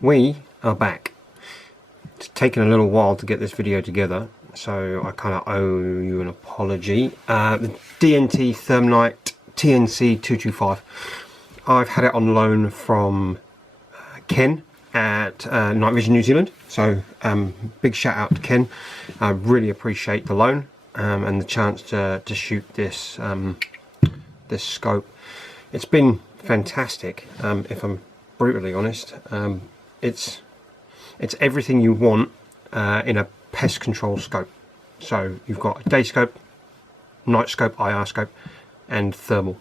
We are back. It's taken a little while to get this video together, so I kind of owe you an apology. The DNT ThermNight TNC 225. I've had it on loan from Ken at Night Vision New Zealand, so big shout out to Ken. I really appreciate the loan and the chance to shoot this this scope. It's been fantastic, if I'm brutally honest. It's everything you want in a pest control scope. So you've got a day scope, night scope, IR scope, and thermal,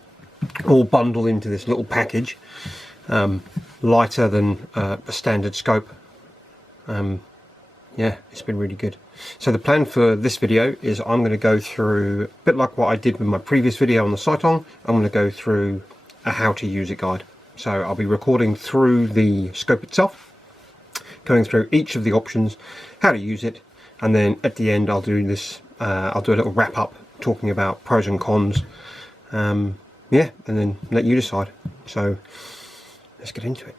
all bundled into this little package, lighter than a standard scope. Yeah, it's been really good. So the plan for this video is I'm going to go through, a bit like what I did with my previous video on the Sighton, I'm going to go through a how to use it guide. So I'll be recording through the scope itself, going through each of the options, how to use it, and then at the end I'll do this. I'll do a little wrap up talking about pros and cons. Yeah, and then let you decide. So let's get into it.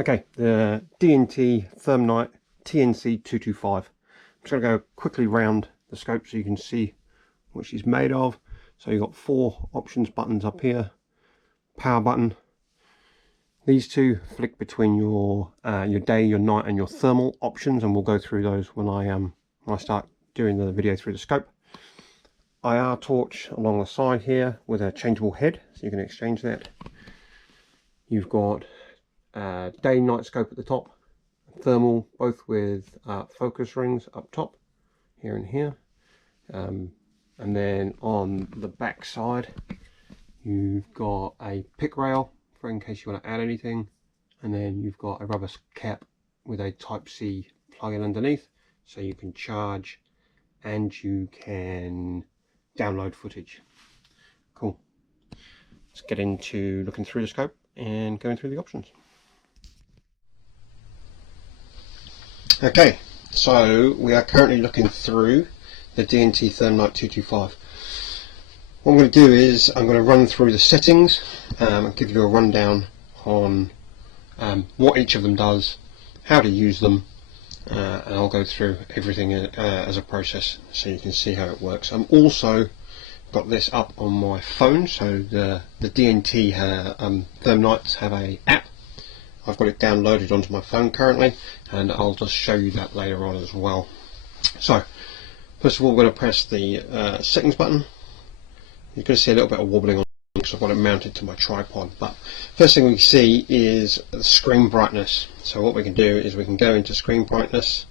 Okay, the DNT ThermNight TNC 225. I'm just going to go quickly round the scope so you can see what she's made of. So you've got 4 options buttons up here, power button. These two flick between your day, your night, and your thermal options, and we'll go through those when I start doing the video through the scope. IR torch along the side here with a changeable head, so you can exchange that. You've got day and night scope at the top, thermal, both with focus rings up top, here and here. And then on the back side, you've got a pick rail for in case you want to add anything, and then you've got a rubber cap with a Type-C plug-in underneath, so you can charge and you can download footage. Cool. Let's get into looking through the scope and going through the options. Okay, so we are currently looking through the DNT ThermNight 225. What I'm going to do is I'm going to run through the settings and give you a rundown on what each of them does, how to use them, and I'll go through everything as a process so you can see how it works. I'm also got this up on my phone, so the DNT ThermNights have a app. I've got it downloaded onto my phone currently, and I'll just show you that later on as well. So first of all, we're going to press the settings button. You're going to see a little bit of wobbling on because I've got it mounted to my tripod, but first thing we see is the screen brightness. So what we can do is we can go into screen brightness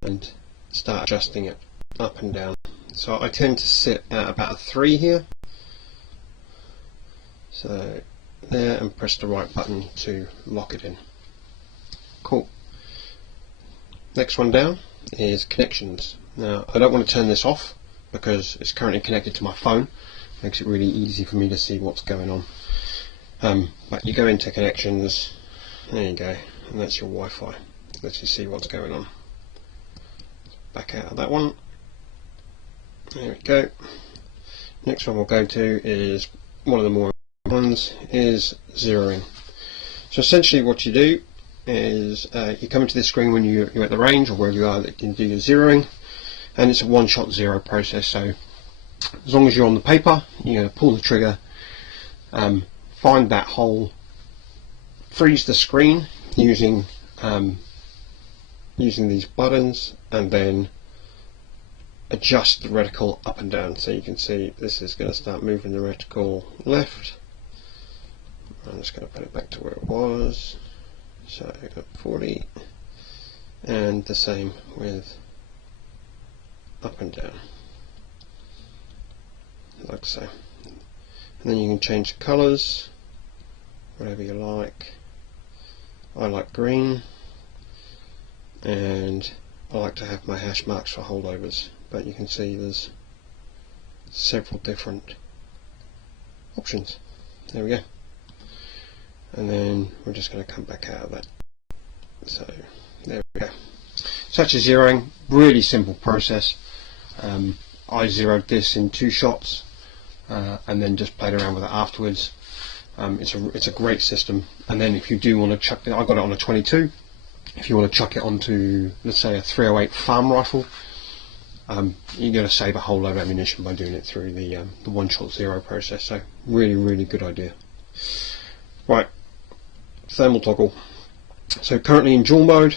and start adjusting it up and down. So I tend to sit at about a 3 here, so there, and press the right button to lock it in. Cool. Next one down is connections. Now I don't want to turn this off because it's currently connected to my phone. Makes it really easy for me to see what's going on. But you go into connections, there you go, and that's your Wi-Fi. Lets you see what's going on. Back out of that one. There we go. Next one we'll go to is one of the more ones, is zeroing. So essentially what you do is you come into this screen when you're at the range or wherever you are that you can do your zeroing, and it's a one-shot zero process. So as long as you're on the paper, you're going to pull the trigger, find that hole, freeze the screen using these buttons, and then adjust the reticle up and down. So you can see this is going to start moving the reticle left. I'm just going to put it back to where it was. So I got 40, and the same with up and down, like so. And then you can change the colours, whatever you like. I like green, and I like to have my hash marks for holdovers, but you can see there's several different options. There we go. And then we're just going to come back out of that. So there we go. So that's your zeroing. Really simple process. I zeroed this in 2 shots and then just played around with it afterwards. It's a great system. And then if you do want to chuck it, I got it on a 22. If you want to chuck it onto, let's say, a 308 farm rifle, you're going to save a whole load of ammunition by doing it through the one-shot zero process. So really good idea. Right, thermal toggle. So currently in dual mode,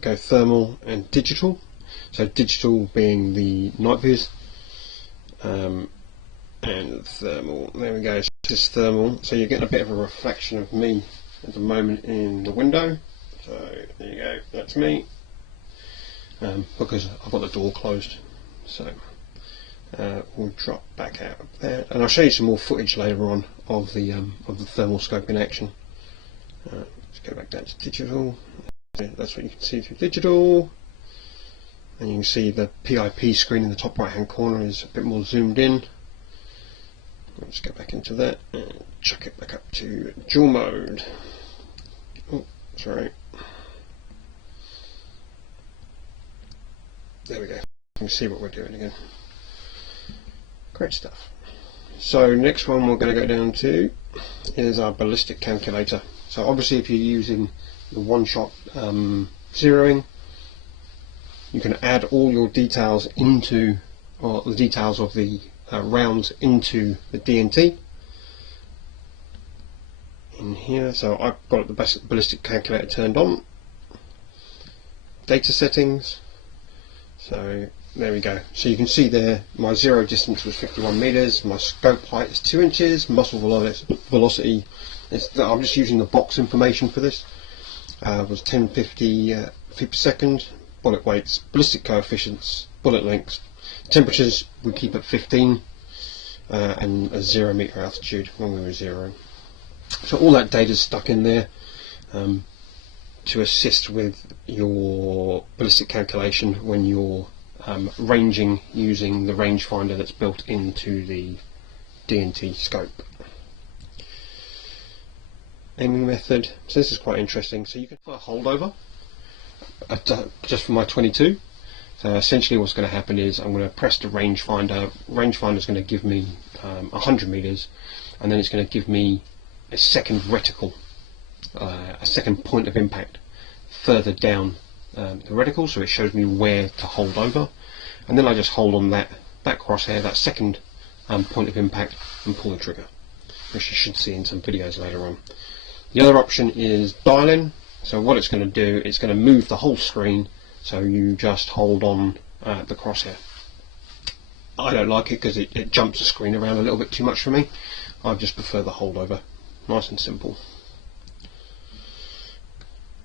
go thermal and digital. So digital being the night vis, and thermal. There we go. So this is thermal. So you're getting a bit of a reflection of me at the moment in the window. So there you go. That's me. Because I've got the door closed. So we'll drop back out of there, and I'll show you some more footage later on of the thermal scope in action. Let's go back down to digital. That's what you can see through digital, and you can see the PIP screen in the top right hand corner is a bit more zoomed in. Let's go back into that and chuck it back up to dual mode. Oh, sorry. There we go. You can see what we're doing again. Great stuff. So next one we're going to go down to is our ballistic calculator. So obviously if you're using the one-shot zeroing, you can add all your details into, or the details of the rounds into the DNT in here. So I've got the ballistic calculator turned on. Data settings. So there we go. So you can see there my zero distance was 51 meters, my scope height is 2 inches, muzzle velocity is, I'm just using the box information for this, was 1050 feet per second, bullet weights, ballistic coefficients, bullet lengths, temperatures we keep at 15, and a 0 meter altitude when we were zeroing. So all that data is stuck in there to assist with your ballistic calculation when you're ranging using the rangefinder that's built into the DNT scope. Aiming method. So this is quite interesting. So you can put a holdover just for my 22. So essentially what's going to happen is I'm going to press the rangefinder. Rangefinder is going to give me 100 meters, and then it's going to give me a second reticle, a second point of impact further down the reticle, so it shows me where to hold over, and then I just hold on that crosshair, that second point of impact, and pull the trigger, which you should see in some videos later on. The other option is dial-in. So what it's going to do, it's going to move the whole screen, so you just hold on the crosshair. I don't like it because it jumps the screen around a little bit too much for me. I just prefer the holdover. Nice and simple.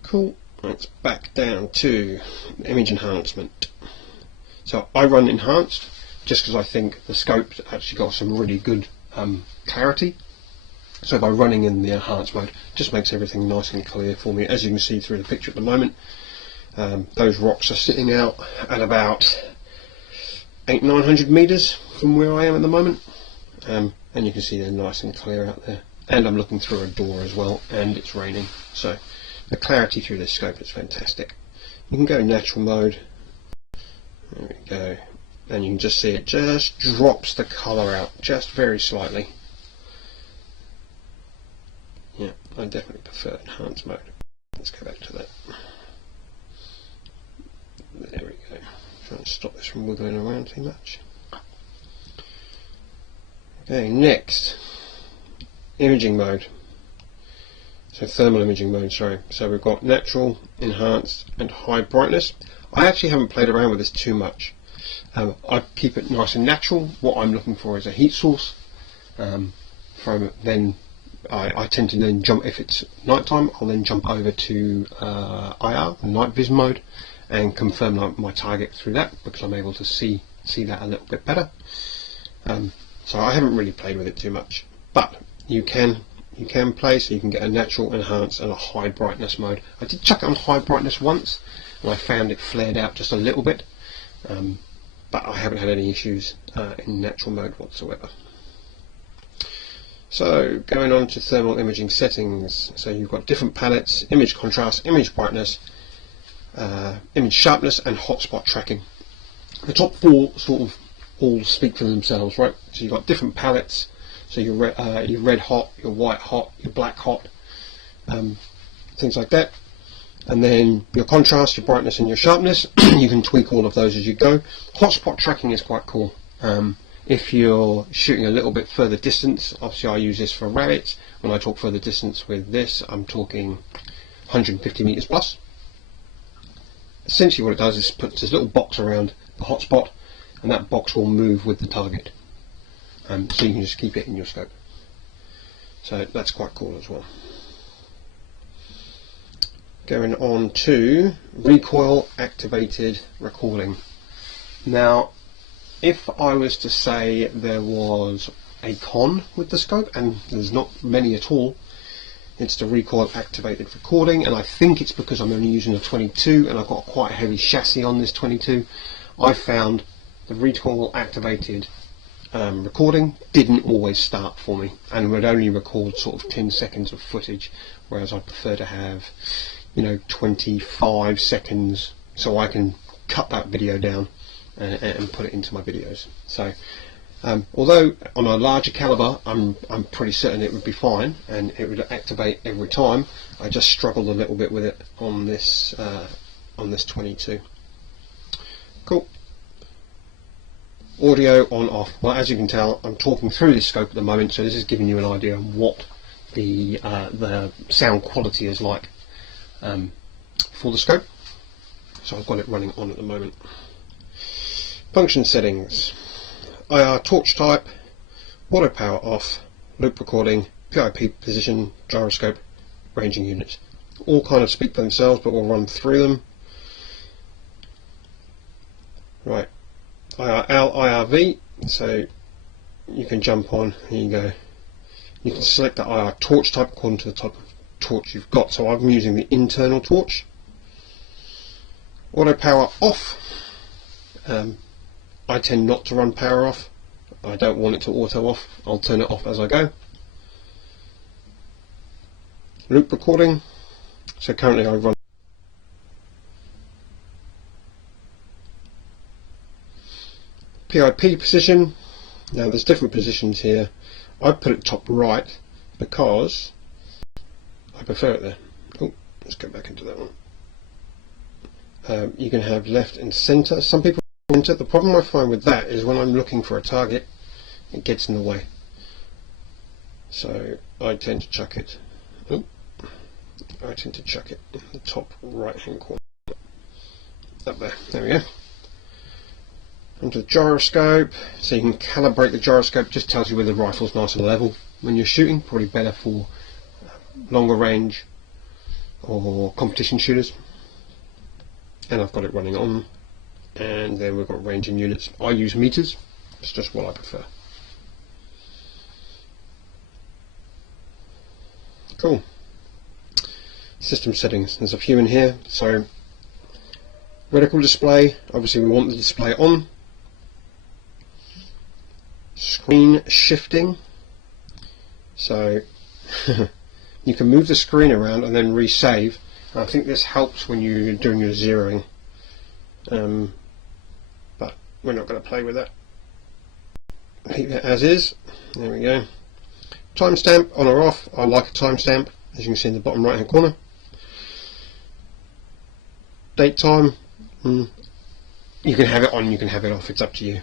Cool. Let's back down to image enhancement. So I run enhanced just because I think the scope's actually got some really good clarity. So by running in the enhanced mode, just makes everything nice and clear for me. As you can see through the picture at the moment, those rocks are sitting out at about 800-900 meters from where I am at the moment, and you can see they're nice and clear out there. And I'm looking through a door as well, and it's raining, so the clarity through this scope is fantastic. You can go natural mode. There we go, and you can just see it just drops the colour out just very slightly. Yeah, I definitely prefer enhanced mode. Let's go back to that. There we go. Trying to stop this from wiggling around too much. Okay, next, imaging mode. So thermal imaging mode, sorry. So we've got natural, enhanced, and high brightness. I actually haven't played around with this too much. I keep it nice and natural. What I'm looking for is a heat source. From then, I tend to then jump, if it's nighttime, I'll then jump over to IR, night vision mode, and confirm my target through that, because I'm able to see that a little bit better. So I haven't really played with it too much, but you can you can play, so you can get a natural, enhanced and a high brightness mode. I did chuck it on high brightness once and I found it flared out just a little bit, but I haven't had any issues in natural mode whatsoever. So going on to thermal imaging settings, so you've got different palettes, image contrast, image brightness, image sharpness and hotspot tracking. The top four sort of all speak for themselves, right? So you've got different palettes, so your red hot, your white hot, your black hot, things like that. And then your contrast, your brightness and your sharpness, you can tweak all of those as you go. Hotspot tracking is quite cool. If you're shooting a little bit further distance, obviously I use this for rabbits. When I talk further distance with this, I'm talking 150 meters plus. Essentially what it does is puts this little box around the hotspot, and that box will move with the target. So you can just keep it in your scope. So that's quite cool as well. Going on to recoil activated recording. Now, if I was to say there was a con with the scope, and there's not many at all, it's the recoil activated recording, and I think it's because I'm only using a 22 and I've got quite a heavy chassis on this 22. I found the recoil activated recording didn't always start for me and would only record sort of 10 seconds of footage, whereas I prefer to have, you know, 25 seconds so I can cut that video down and put it into my videos. So although on a larger caliber I'm pretty certain it would be fine and it would activate every time, I just struggled a little bit with it on this 22. Cool. Audio on off. Well, as you can tell, I'm talking through this scope at the moment, so this is giving you an idea of what the sound quality is like for the scope. So I've got it running on at the moment. Function settings: IR torch type, auto power off, loop recording, PIP position, gyroscope, ranging units. All kind of speak for themselves, but we'll run through them. Right, IRL, IRV, so you can jump on, here you go. You can select the IR torch type according to the type of torch you've got, so I'm using the internal torch. Auto power off, I tend not to run power off. I don't want it to auto off. I'll turn it off as I go. Loop recording, so currently I run PIP position. Now there's different positions here. I put it top right because I prefer it there. Oh, let's go back into that one. You can have left and center. Some people center. The problem I find with that is when I'm looking for a target, it gets in the way. So I tend to chuck it. Oh, I tend to chuck it in the top right hand corner. Up there. There we go. Onto the gyroscope, so you can calibrate the gyroscope. Just tells you where the rifle's nice and level when you're shooting. Probably better for longer range or competition shooters. And I've got it running on. And then we've got ranging units. I use meters. It's just what I prefer. Cool. System settings. There's a few in here. So reticle display. Obviously we want the display on. Screen shifting, so you can move the screen around and then resave. I think this helps when you're doing your zeroing, but we're not going to play with that. Keep it as is. There we go. Timestamp on or off. I like a timestamp, as you can see in the bottom right hand corner. Date time, you can have it on, you can have it off, it's up to you.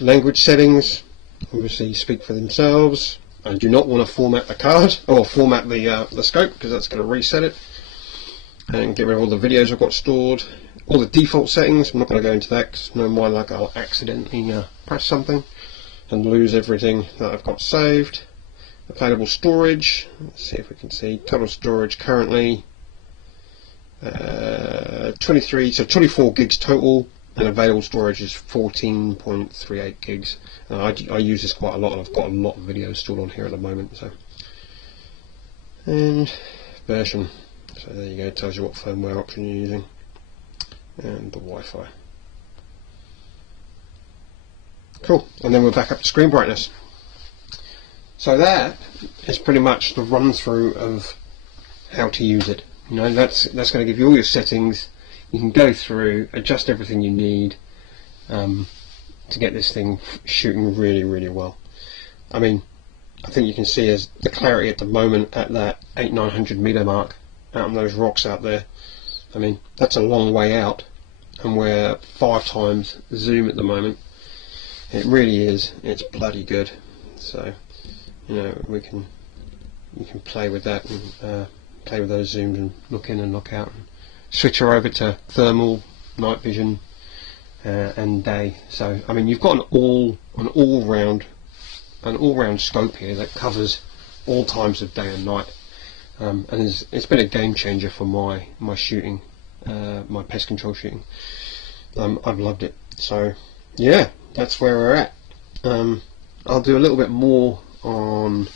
Language settings obviously speak for themselves. I do not want to format the card or format the scope, because that's going to reset it and get rid of all the videos I've got stored. All the default settings, I'm not going to go into that because no mind like I'll accidentally press something and lose everything that I've got saved. Available storage, let's see if we can see total storage currently 23, so 24 gigs total. and available storage is 14.38 gigs. I use this quite a lot, and I've got a lot of videos stored on here at the moment. So, and version, so there you go, it tells you what firmware option you're using, and the Wi-Fi. Cool, and then we're back up to screen brightness. So that is pretty much the run through of how to use it. You know, that's going to give you all your settings. You can go through, adjust everything you need to get this thing shooting really, really well. I mean, I think you can see as the clarity at the moment at that 800-900 meter mark out on those rocks out there. I mean, that's a long way out, and we're 5 times zoom at the moment. It really is. It's bloody good. So, you know, you can play with that and play with those zooms and look in and look out. And switch her over to thermal, night vision, and day. So, I mean, you've got an all-round scope here that covers all times of day and night, and it's been a game changer for my shooting, my pest control shooting. I've loved it. So, yeah, that's where we're at. I'll do a little bit more on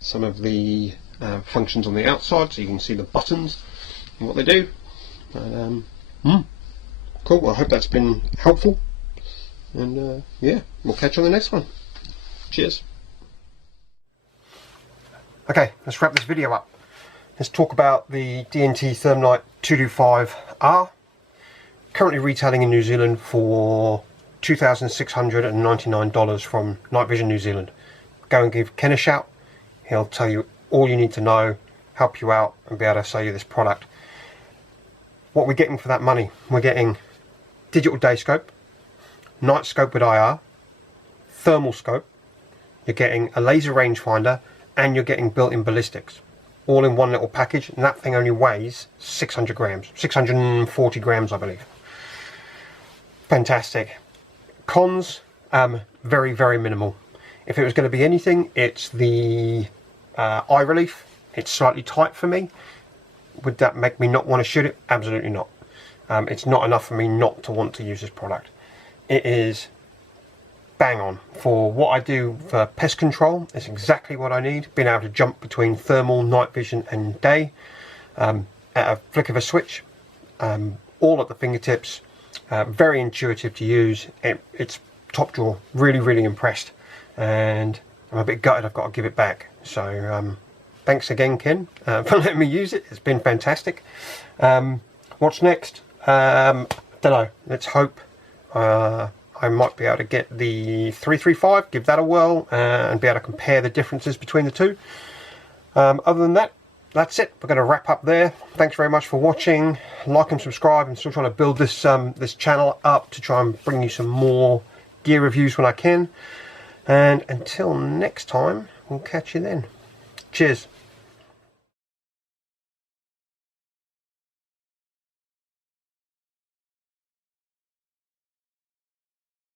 some of the functions on the outside, so you can see the buttons and what they do. But, cool. Well, I hope that's been helpful, and yeah, we'll catch you on the next one. Cheers. Okay, let's wrap this video up. Let's talk about the DNT ThermNight 225R, currently retailing in New Zealand for $2,699 from Night Vision New Zealand. Go and give Ken a shout. He'll tell you all you need to know, help you out, and be able to sell you this product. What we're getting for that money, we're getting digital day scope, night scope with IR, thermal scope, you're getting a laser rangefinder, and you're getting built-in ballistics, all in one little package, and that thing only weighs 600 grams, 640 grams I believe. Fantastic. Cons, very, very minimal. If it was going to be anything, it's the eye relief. It's slightly tight for me. Would that make me not want to shoot it? Absolutely not. It's not enough for me not to want to use this product. It is bang on for what I do for pest control. It's exactly what I need. Being able to jump between thermal, night vision and day at a flick of a switch, all at the fingertips. Very intuitive to use. It's top drawer. Really, really impressed, and I'm a bit gutted I've got to give it back. So thanks again, Ken, for letting me use it. It's been fantastic. What's next? Don't know. Let's hope I might be able to get the 335, give that a whirl, and be able to compare the differences between the two. Other than that, that's it. We're going to wrap up there. Thanks very much for watching. Like and subscribe. I'm still trying to build this this channel up to try and bring you some more gear reviews when I can. And until next time, we'll catch you then. Cheers.